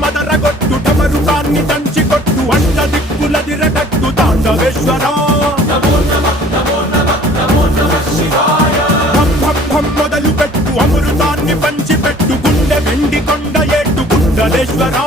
మదరగొట్టు టమరుకాన్ని దంచి కొట్టు అంట దిక్కులదిరగట్టు తాండవేశ్వరా మొదలు పెట్టు అమృతాన్ని పంచిపెట్టు గుండె వెండి కొండ ఏట్టు గుండలేశ్వరా